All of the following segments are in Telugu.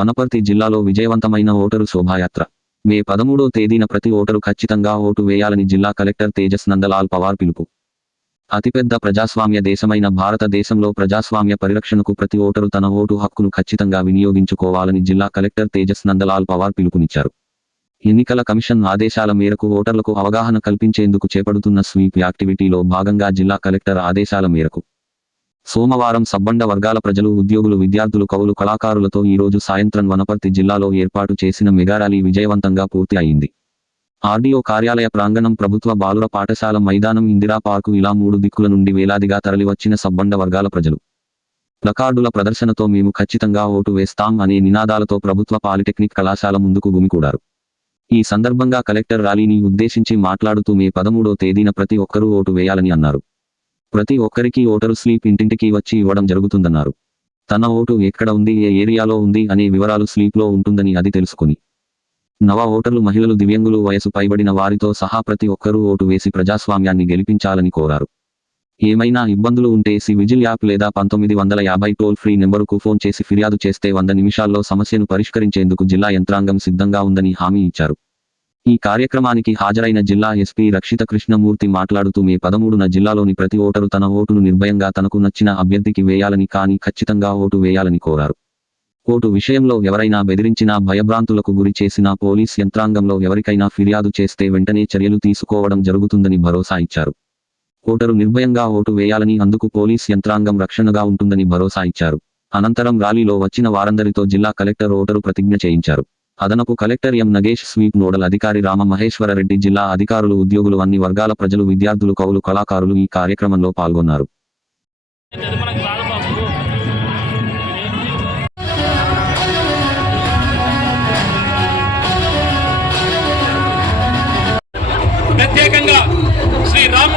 వనపర్తి జిల్లాలో విజయవంతమైన ఓటరు శోభాయాత్ర. మే పదమూడో తేదీన ప్రతి ఓటరు ఖచ్చితంగా ఓటు వేయాలని జిల్లా కలెక్టర్ తేజస్ నందలాల్ పవార్ పిలుపు. అతిపెద్ద ప్రజాస్వామ్య దేశమైన భారతదేశంలో ప్రజాస్వామ్య పరిరక్షణకు ప్రతి ఓటరు తన ఓటు హక్కును ఖచ్చితంగా వినియోగించుకోవాలని జిల్లా కలెక్టర్ తేజస్ నందలాల్ పవార్ పిలుపునిచ్చారు. ఎన్నికల కమిషన్ ఆదేశాల మేరకు ఓటర్లకు అవగాహన కల్పించేందుకు చేపడుతున్న స్వీప్ యాక్టివిటీలో భాగంగా జిల్లా కలెక్టర్ ఆదేశాల మేరకు సోమవారం సబ్బండ వర్గాల ప్రజలు ఉద్యోగులు విద్యార్థులు కవులు కళాకారులతో ఈరోజు సాయంత్రం వనపర్తి జిల్లాలో ఏర్పాటు చేసిన మెగారాలీ విజయవంతంగా పూర్తి అయింది. ఆర్డీఓ కార్యాలయ ప్రాంగణం ప్రభుత్వ బాలుర పాఠశాల మైదానం ఇందిరా పార్కు ఇలా మూడు దిక్కుల నుండి వేలాదిగా తరలివచ్చిన సబ్బండ వర్గాల ప్రజలు. ప్లకార్డుల ప్రదర్శనతో మేము ఖచ్చితంగా ఓటు వేస్తాం అనే నినాదాలతో ప్రభుత్వ పాలిటెక్నిక్ కళాశాల ముందుకు గుమికూడారు. ఈ సందర్భంగా కలెక్టర్ ర్యాలీని ఉద్దేశించి మాట్లాడుతూ మే పదమూడో తేదీన ప్రతి ఒక్కరూ ఓటు వేయాలని అన్నారు. ప్రతి ఒక్కరికి ఓటరు స్లీప్ ఇంటింటికి వచ్చి ఇవ్వడం జరుగుతుందన్నారు. తన ఓటు ఎక్కడ ఉంది ఏ ఏరియాలో ఉంది అనే వివరాలు స్లీప్లో ఉంటుందని అది తెలుసుకుని. నవ ఓటర్లు మహిళలు దివ్యంగులు వయసు పైబడిన వారితో సహా ప్రతి ఒక్కరూ ఓటు వేసి ప్రజాస్వామ్యాన్ని గెలిపించాలని కోరారు. ఏమైనా ఇబ్బందులు ఉంటే సి విజిల్ యాప్ లేదా పంతొమ్మిది వందల యాభై టోల్ ఫ్రీ నెంబరుకు ఫోన్ చేసి ఫిర్యాదు చేస్తే వంద నిమిషాల్లో సమస్యను పరిష్కరించేందుకు జిల్లా యంత్రాంగం సిద్ధంగా ఉందని హామీ ఇచ్చారు. ఈ కార్యక్రమానికి హాజరైన జిల్లా ఎస్పీ రక్షిత కృష్ణమూర్తి మాట్లాడుతూ మే పదమూడున జిల్లాలోని ప్రతి ఓటరు తన ఓటును నిర్భయంగా తనకు నచ్చిన అభ్యర్థికి వేయాలని కానీ ఖచ్చితంగా ఓటు వేయాలని కోరారు. ఓటు విషయంలో ఎవరైనా బెదిరించినా భయభ్రాంతులకు గురి చేసినా పోలీస్ యంత్రాంగంలో ఎవరికైనా ఫిర్యాదు చేస్తే వెంటనే చర్యలు తీసుకోవడం జరుగుతుందని భరోసా ఇచ్చారు. ఓటరు నిర్భయంగా ఓటు వేయాలని అందుకు పోలీస్ యంత్రాంగం రక్షణగా ఉంటుందని భరోసా ఇచ్చారు. అనంతరం ర్యాలీలో వచ్చిన వారందరితో జిల్లా కలెక్టర్ ఓటరు ప్రతిజ్ఞ చేయించారు. అదనపు collector M Nagesh SVEEP nodal అధికారి రామ మహేశ్వరరెడ్డి జిల్లా అధికారులు ఉద్యోగులు అన్ని వర్గాల ప్రజలు విద్యార్థులు కవులు కళాకారులు ఈ కార్యక్రమంలో పాల్గొన్నారు. ప్రత్యేకంగా శ్రీ రామ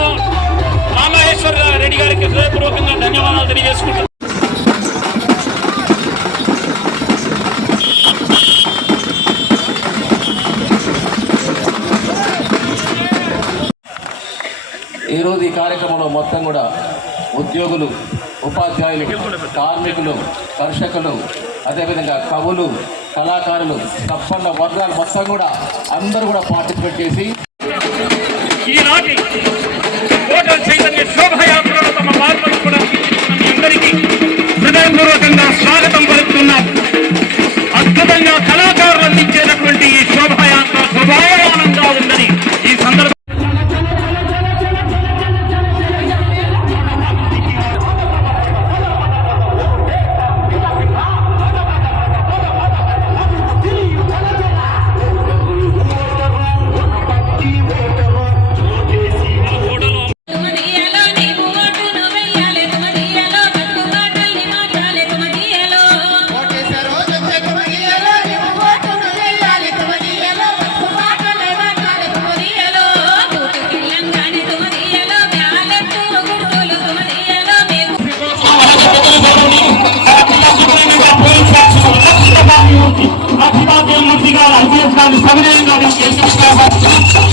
రామహేశ్వర రెడ్డి గారికి హృదయపూర్వకంగా ధన్యవాదాలు తెలియజేసుకుంటున్నాను. ఈరోజు ఈ కార్యక్రమంలో మొత్తం కూడా ఉద్యోగులు ఉపాధ్యాయులు కార్మికులు కర్షకులు అదేవిధంగా కవులు కళాకారులు తప్పన్న వర్గాలు మొత్తం కూడా అందరూ కూడా పార్టిసిపేట్ చేసి ఈనాటి చైతన్య శోభయాత్రలో తమ మార్పులు కళాకారులు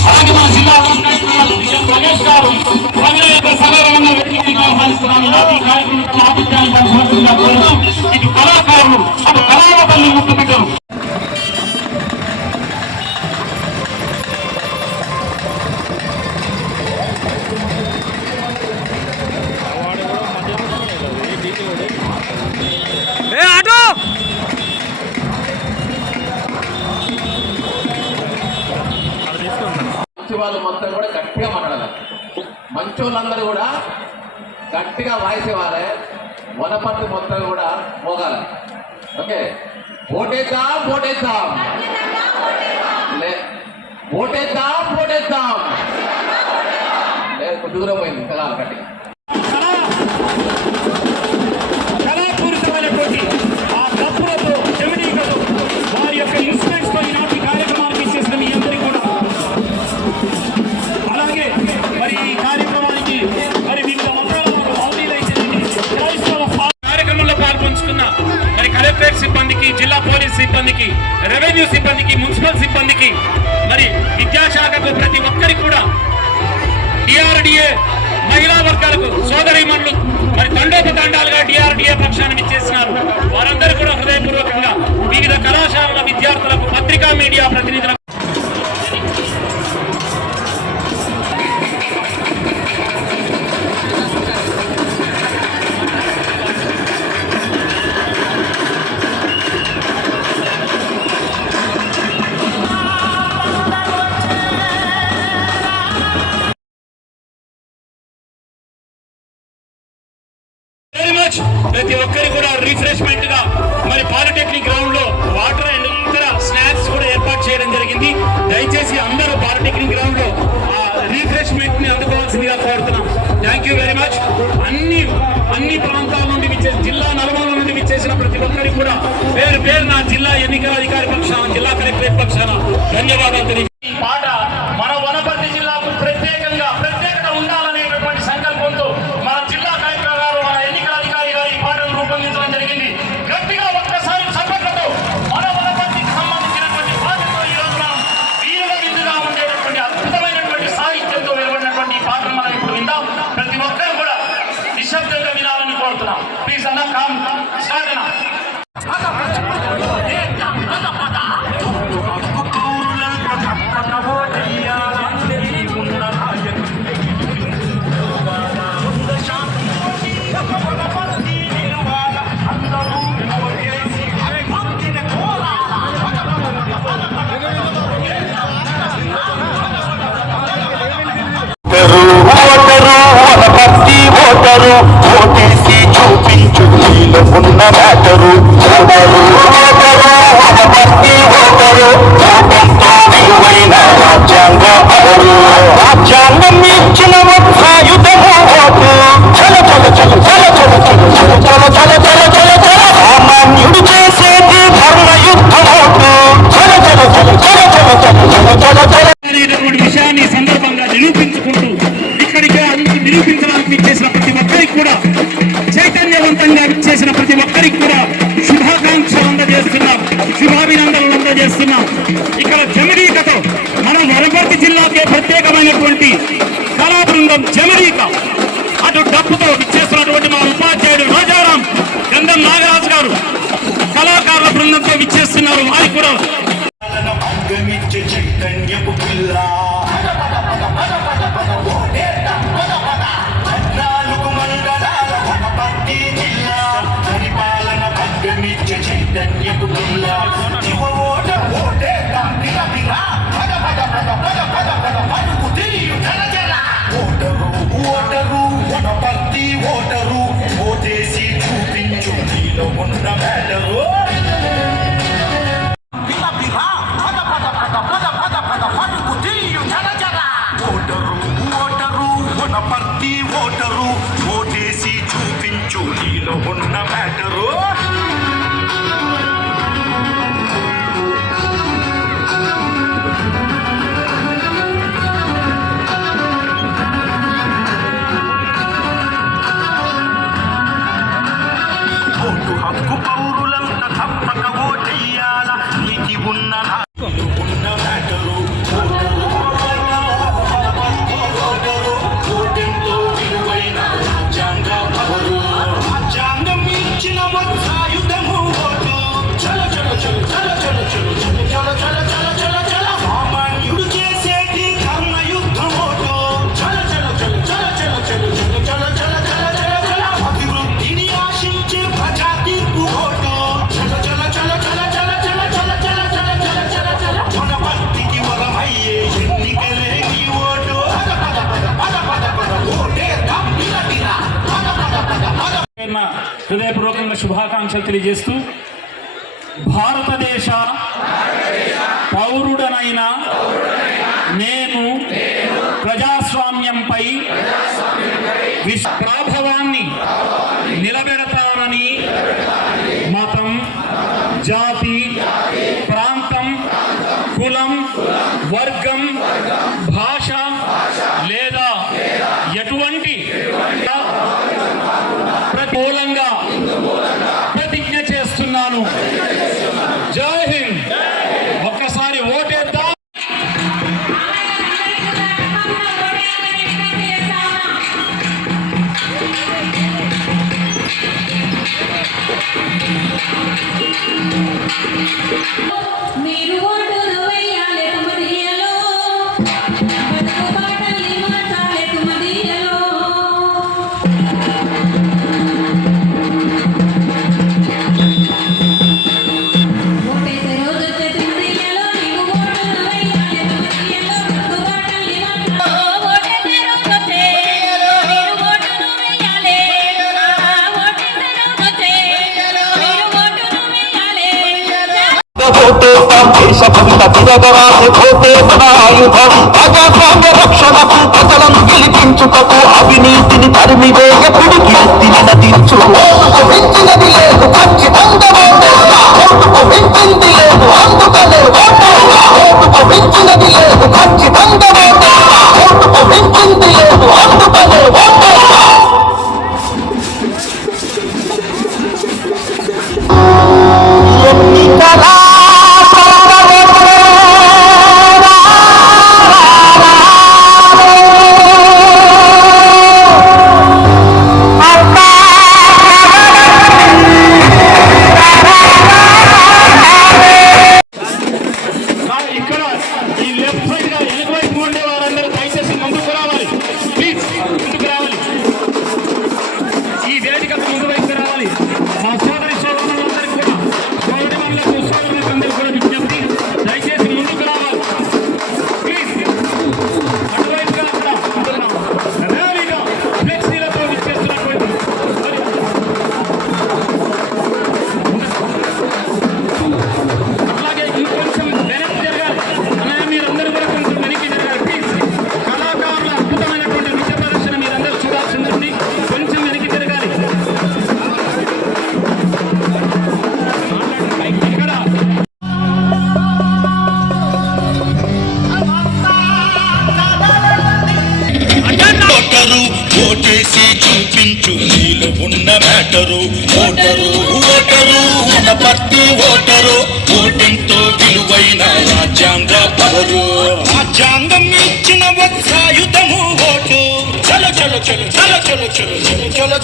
போகாது. ஓகே போட்டேத்தாம் போட்டேத்தாம் போட்டேத்தாம் போட்டேத்தாம் கொஞ்சம் தூரம் போயிருந்தேன் கட்டி జిల్లా పోలీస్ సిబ్బందికి రెవెన్యూ సిబ్బందికి మున్సిపల్ సిబ్బందికి మరి విద్యాశాఖకు ప్రతి ఒక్కరికి కూడా డిఆర్డిఏ మహిళా వర్గాలకు సోదరిమణులు మరి తండోపతండాలుగా డిఆర్డిఏ పక్షాన్ని ఇచ్చేసినారు వారందరూ కూడా హృదయపూర్వకంగా వివిధ కళాశాలల విద్యార్థులకు పత్రికా మీడియా ప్రతినిధులకు ప్రతి ఒక్కరు కూడా రిఫ్రెష్మెంట్గా మరి పాలిటెక్నిక్ గ్రౌండ్లో వాటర్ అండ్ ఇతర స్నాక్స్ కూడా ఏర్పాటు చేయడం జరిగింది. దయచేసి అందరూ పాలిటెక్నిక్ గ్రౌండ్లో రిఫ్రెష్మెంట్ని అందుకోవాల్సిందిగా కోరుతున్నాం. థ్యాంక్ యూ వెరీ మచ్ అన్ని అన్ని ప్రాంతాల నుండి జిల్లా నలుమూల నుండి విచ్చేసిన ప్రతి ఒక్కరికి కూడా పేరు పేరు నా జిల్లా ఎన్నికల అధికారి పక్షాన జిల్లా కలెక్టరేట్ పక్షాన ధన్యవాదాలు وكنا نعترون Então, Eu mundo da tá velho. अंशे Bharat ఆయుధం ప్రజాస్వామ్య రక్షణకు ప్రజలను గెలిపించుటకు అవినీతిని తరిమివేయ పిడికి ఎత్తిన నటించు మించినది లేదు ఖచ్చితంగా ఓటేస్తా ఓటుకు మించింది లేదు అందుకనే ఓటేస్తా ఓటుకు మించినది లేదు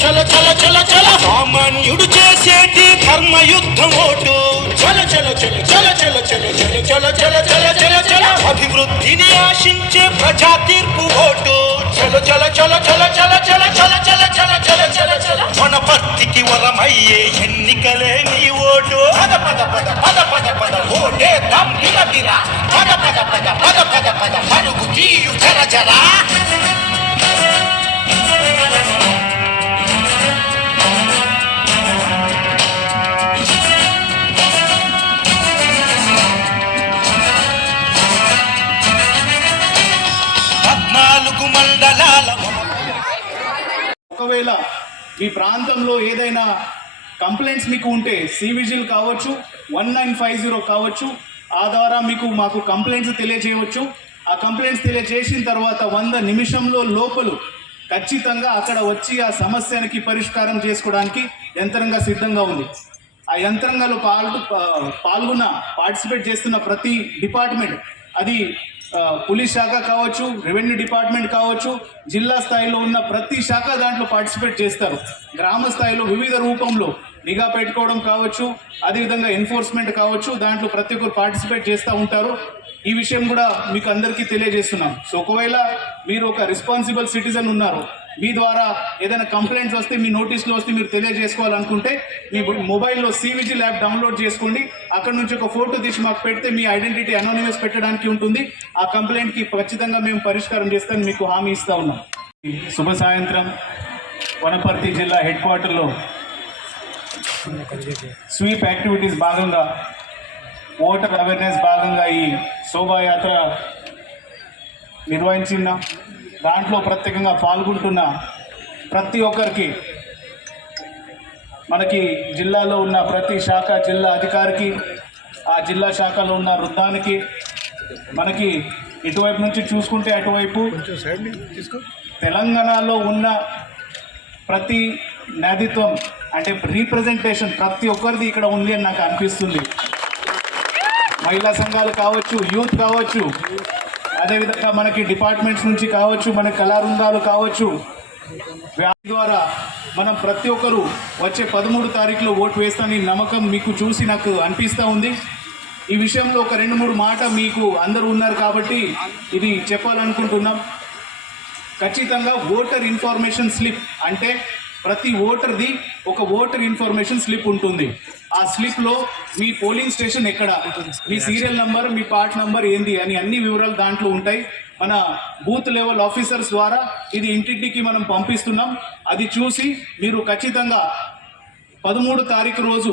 చల చల చల చల సామాన్యుడు చేసేటి ధర్మయుద్ధం ఓటు చల చల చల చల చల చల చల చల చల చల చల చల అభివృద్ధిని ఆశించే ప్రజా తీర్పు ఓటు చల చల చల చల చల చల చల చల చల చల చల చల మన భక్తికి వరమయ్యే ఎన్నికలే నీ ఓటు పద పద పద పద పద పద ఓటే దమ్ బిర బిర పద పద పద పద పద పద పరుగు తీయు జర జర మీ ప్రాంతంలో ఏదైనా కంప్లైంట్స్ మీకు ఉంటే సి విజిల్ కావచ్చు వన్ నైన్ ఫైవ్ జీరో కావచ్చు ఆ ద్వారా మీకు మాకు కంప్లైంట్స్ తెలియజేయవచ్చు. ఆ కంప్లైంట్స్ తెలియజేసిన తర్వాత వంద నిమిషంలో లోపలు ఖచ్చితంగా అక్కడ వచ్చి ఆ సమస్యనికి పరిష్కారం చేసుకోవడానికి యంత్రంగా సిద్ధంగా ఉంది. ఆ యంత్రంగాలో పాల్గొ పాల్గొన్న పార్టిసిపేట్ చేస్తున్న ప్రతి డిపార్ట్మెంట్ అది పోలీస్ శాఖ కావచ్చు రెవెన్యూ డిపార్ట్మెంట్ కావచ్చు జిల్లా స్థాయిలో ఉన్న ప్రతి శాఖ దాంట్లో పార్టిసిపేట్ చేస్తారు. గ్రామ స్థాయిలో వివిధ రూపంలో నిఘా పెట్టుకోవడం కావచ్చు అదేవిధంగా ఎన్ఫోర్స్మెంట్ కావచ్చు దాంట్లో ప్రతి ఒక్కరు పార్టిసిపేట్ చేస్తూ ఉంటారు. ఈ విషయం కూడా మీకు అందరికీ తెలియజేస్తున్నాం సో ఒకవేళ మీరు ఒక రెస్పాన్సిబుల్ సిటిజన్ ఉన్నారు మీ ద్వారా ఏదైనా కంప్లైంట్స్ వస్తే మీ నోటీసులో వస్తే మీరు తెలియజేసుకోవాలనుకుంటే మీ మొబైల్లో సివిజిల్ యాప్ డౌన్లోడ్ చేసుకోండి. అక్కడ నుంచి ఒక ఫోటో తీసి మాకు పెడితే మీ ఐడెంటిటీ అనోనిమస్ పెట్టడానికి ఉంటుంది. ఆ కంప్లైంట్కి ఖచ్చితంగా మేము పరిష్కారం చేస్తామని మీకు హామీ ఇస్తా ఉన్నాం. శుభ సాయంత్రం. వనపర్తి జిల్లా హెడ్ క్వార్టర్లో స్వీప్ యాక్టివిటీస్ భాగంగా ఓటర్ అవేర్నెస్ భాగంగా ఈ శోభాయాత్ర నిర్వహించిన దాంట్లో ప్రత్యేకంగా పాల్గొంటున్న ప్రతి ఒక్కరికి మనకి జిల్లాలో ఉన్న ప్రతి శాఖ జిల్లా అధికారికి ఆ జిల్లా శాఖలో ఉన్న వృద్ధానికి మనకి ఇటువైపు నుంచి చూసుకుంటే అటువైపు తెలంగాణలో ఉన్న ప్రతి నాదిత్వం అంటే రీప్రజెంటేషన్ ప్రతి ఒక్కరిది ఇక్కడ ఉంది అని నాకు అనిపిస్తుంది. మహిళా సంఘాలు కావచ్చు యూత్ కావచ్చు అదేవిధంగా మనకి డిపార్ట్మెంట్స్ నుంచి కావచ్చు మన కళాబృందాలు కావచ్చు వ్యాధి ద్వారా మనం ప్రతి ఒక్కరు వచ్చే పదమూడు తారీఖులో ఓటు వేస్తానని నమ్మకం మీకు చూసి నాకు అనిపిస్తూ ఉంది. ఈ విషయంలో ఒక రెండు మూడు మాట మీకు అందరూ ఉన్నారు కాబట్టి ఇది చెప్పాలనుకుంటున్నాం. ఖచ్చితంగా ఓటర్ ఇన్ఫర్మేషన్ స్లిప్ అంటే ప్రతి ఓటర్ది ఒక ఓటర్ ఇన్ఫర్మేషన్ స్లిప్ ఉంటుంది. ఆ స్లిప్లో మీ పోలింగ్ స్టేషన్ ఎక్కడ? మీ సీరియల్ నంబర్ మీ పార్ట్ నంబర్ ఏంది అని అన్ని వివరాలు దాంట్లో ఉంటాయి. మన బూత్ లెవెల్ ఆఫీసర్స్ ద్వారా ఇది ఇంటింటికి మనం పంపిస్తున్నాం. అది చూసి మీరు ఖచ్చితంగా పదమూడు తారీఖు రోజు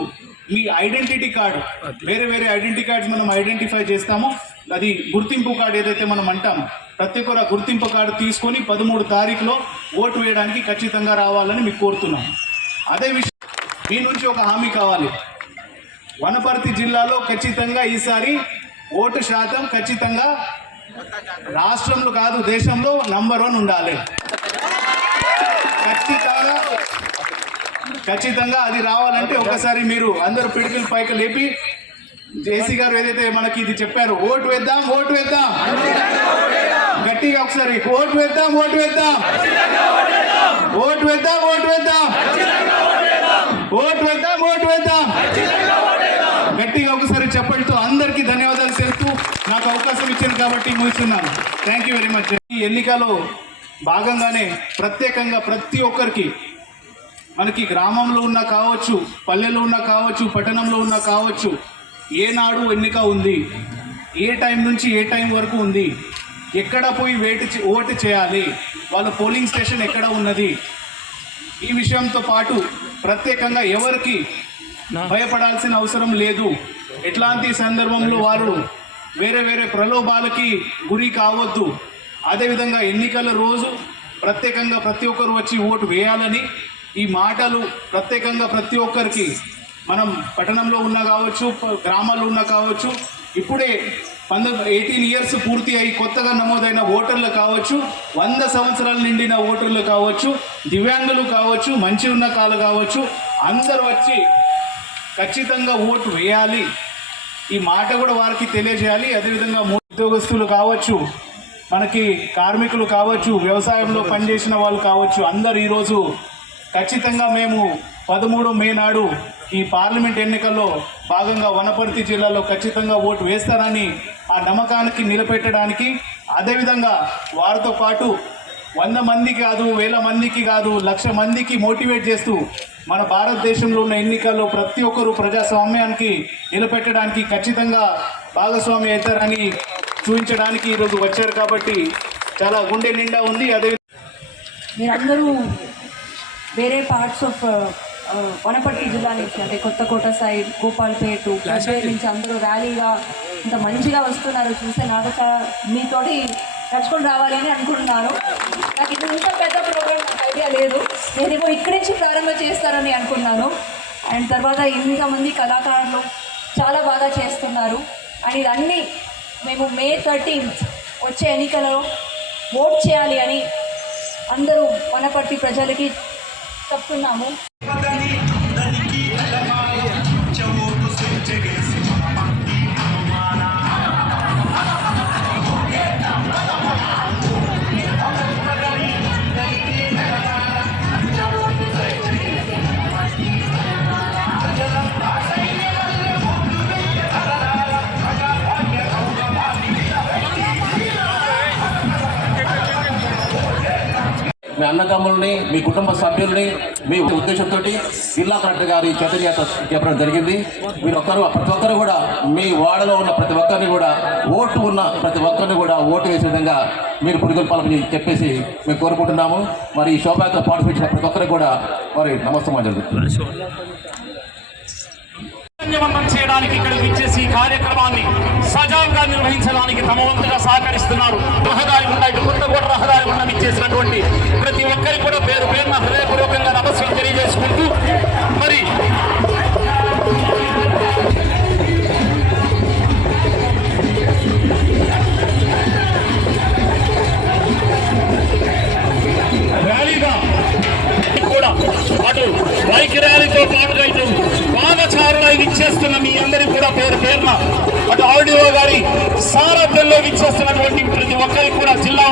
మీ ఐడెంటిటీ కార్డు వేరే వేరే ఐడెంటిటీ కార్డ్స్ మనం ఐడెంటిఫై చేస్తామో. అది గుర్తింపు కార్డు ఏదైతే మనం అంటామో ప్రత్యేక గుర్తింపు కార్డు తీసుకొని పదమూడు తారీఖులో ఓటు వేయడానికి ఖచ్చితంగా రావాలని మీకు కోరుతున్నాం. అదే విషయం మీ నుంచి ఒక హామీ కావాలి. వనపర్తి జిల్లాలో ఖచ్చితంగా ఈసారి ఓటు శాతం ఖచ్చితంగా రాష్ట్రంలో కాదు దేశంలో నంబర్ వన్ ఉండాలి. ఖచ్చితంగా ఖచ్చితంగా అది రావాలంటే ఒకసారి మీరు అందరూ పిడికిల పైకి లేపి జేసీ గారు ఏదైతే మనకి ఇది చెప్పారు ఓటు వేద్దాం ఓటు వేద్దాం. గట్టిగా ఒకసారి ఓటు వేద్దాం ఓటు వేద్దాం. ఓటు వేద్దాం ఓటు వేద్దాం. ఓటు వేద్దాం ఓటు వేద్దాం. గట్టిగా ఒకసారి చెప్పడంతో అందరికీ ధన్యవాదాలు తెలుపుతూ నాకు అవకాశం ఇచ్చారు కాబట్టి ముగిస్తున్నాను. థ్యాంక్ యూ వెరీ మచ్ ఈ ఎన్నికలో భాగంగానే ప్రత్యేకంగా ప్రతి ఒక్కరికి మనకి గ్రామంలో ఉన్న కావచ్చు పల్లెలో ఉన్న కావచ్చు పట్టణంలో ఉన్న కావచ్చు ఏనాడు ఎన్నిక ఉంది ఏ టైం నుంచి ఏ టైం వరకు ఉంది ఎక్కడ పోయి వేటి ఓటు చేయాలి? వాళ్ళ పోలింగ్ స్టేషన్ ఎక్కడ ఉన్నది? ఈ విషయంతో పాటు ప్రత్యేకంగా ఎవరికి భయపడాల్సిన అవసరం లేదు. ఎట్లాంటి సందర్భంలో వారు వేరే వేరే ప్రలోభాలకి గురి కావద్దు. అదేవిధంగా ఎన్నికల రోజు ప్రత్యేకంగా ప్రతి ఒక్కరు వచ్చి ఓటు వేయాలని ఈ మాటలు ప్రత్యేకంగా ప్రతి ఒక్కరికి మనం పట్టణంలో ఉన్న కావచ్చు గ్రామాల్లో ఉన్న కావచ్చు ఇప్పుడే పంతొమ్మిది ఎయిటీన్ ఇయర్స్ పూర్తి అయి కొత్తగా నమోదైన ఓటర్లు కావచ్చు వంద సంవత్సరాలు నిండిన ఓటర్లు కావచ్చు దివ్యాంగులు కావచ్చు మంచి ఉన్న కాలు కావచ్చు అందరూ వచ్చి ఖచ్చితంగా ఓటు వేయాలి. ఈ మాట కూడా వారికి తెలియజేయాలి. అదేవిధంగా ఉద్యోగస్తులు కావచ్చు మనకి కార్మికులు కావచ్చు వ్యవసాయంలో పనిచేసిన వాళ్ళు కావచ్చు అందరు ఈరోజు ఖచ్చితంగా మేము పదమూడు మే నాడు ఈ పార్లమెంట్ ఎన్నికల్లో భాగంగా వనపర్తి జిల్లాలో ఖచ్చితంగా ఓటు వేస్తారని ఆ నమ్మకానికి నిలబెట్టడానికి అదేవిధంగా వారితో పాటు వంద మందికి కాదు వేల మందికి కాదు లక్ష మందికి మోటివేట్ చేస్తూ మన భారతదేశంలో ఉన్న ఎన్నికల్లో ప్రతి ఒక్కరూ ప్రజాస్వామ్యానికి నిలబెట్టడానికి ఖచ్చితంగా భాగస్వామి అవుతారని చూపించడానికి ఈరోజు వచ్చారు కాబట్టి చాలా గుండె నిండా ఉంది. అదే మీరందరూ వేరే పార్ట్స్ ఆఫ్ వనపర్తి జిల్లా నుంచి అంటే కొత్తకోట సైడ్ గోపాల్పేట నుంచి అందరూ ర్యాలీగా ఇంత మంచిగా వస్తున్నారు. చూస్తే నాకు మీతోటి నడుచుకొని రావాలి అని అనుకుంటున్నాను. నాకు ఇది ఇంత పెద్ద ప్రోగ్రామ్ ఐడియా లేదు. నేనేమో ఇక్కడి నుంచి ప్రారంభం చేస్తారని అనుకున్నాను. అండ్ తర్వాత ఇంతమంది కళాకారులు చాలా బాగా చేస్తున్నారు. అండ్ ఇదన్నీ మేము మే థర్టీన్త్ వచ్చే ఎన్నికలలో ఓట్ చేయాలి అని అందరూ వనపర్తి ప్రజలకి చెప్తున్నాము మీ అన్నదమ్ముల్ని మీ కుటుంబ సభ్యుల్ని మీ ఉద్దేశంతో జిల్లా కలెక్టర్ గారి చైతన్య చెప్పడం జరిగింది. మీరు ఒక్కరు ప్రతి ఒక్కరు కూడా మీ వాడలో ఉన్న ప్రతి ఒక్కరిని కూడా ఓటు ఉన్న ప్రతి ఒక్కరిని కూడా ఓటు వేసే విధంగా మీరు పురిగొల్పాలని చెప్పేసి మేము కోరుకుంటున్నాము. మరి ఈ శోభాయాత్ర పార్టిసిపేట్ ప్రతి ఒక్కరికి కూడా మరి నమస్తే జరుగుతుంది. ధన్యవంతం చేయడానికి ఇక్కడికి ఇచ్చేసి ఈ కార్యక్రమాన్ని సజావుగా నిర్వహించడానికి తమ వంతుగా సహకరిస్తున్నారు. రహదారి గుండా ఇటు కొత్తగూడ రహదారి గుండా ఇచ్చేసినటువంటి ప్రతి ఒక్కరికి కూడా పేరు పేరున హృదయపూర్వకంగా నమస్సులు తెలియజేసుకుంటూ మరి విచ్చేస్తున్న మీ అందరి కూడా పేరు పేరున. అటు ఆర్డీఓ గారి సారథ్యంలో విచ్చేస్తున్నటువంటి ప్రతి ఒక్కరికి కూడా జిల్లా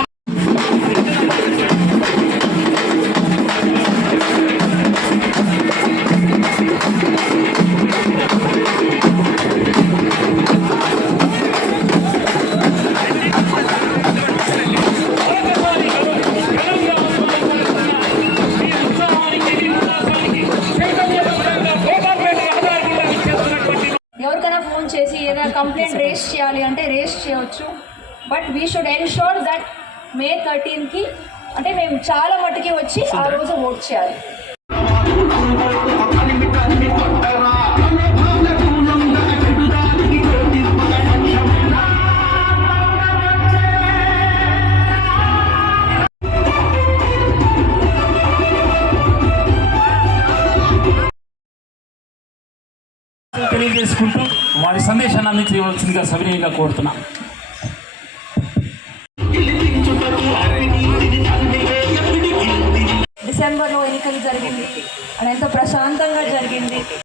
చేయవచ్చు but we should ensure that May థర్టీన్కి అంటే మేము చాలా మట్టుకి వచ్చి ఆ రోజు ఓట్ చేయాలి. తెలియజేసుకుంటూ వారి సందేశాన్ని అందించవలసిందిగా సవినీయంగా కోరుతున్నాం. డిసెంబర్లో ఎన్నికలు జరిగింది. అది ఎంతో ప్రశాంతంగా జరిగింది.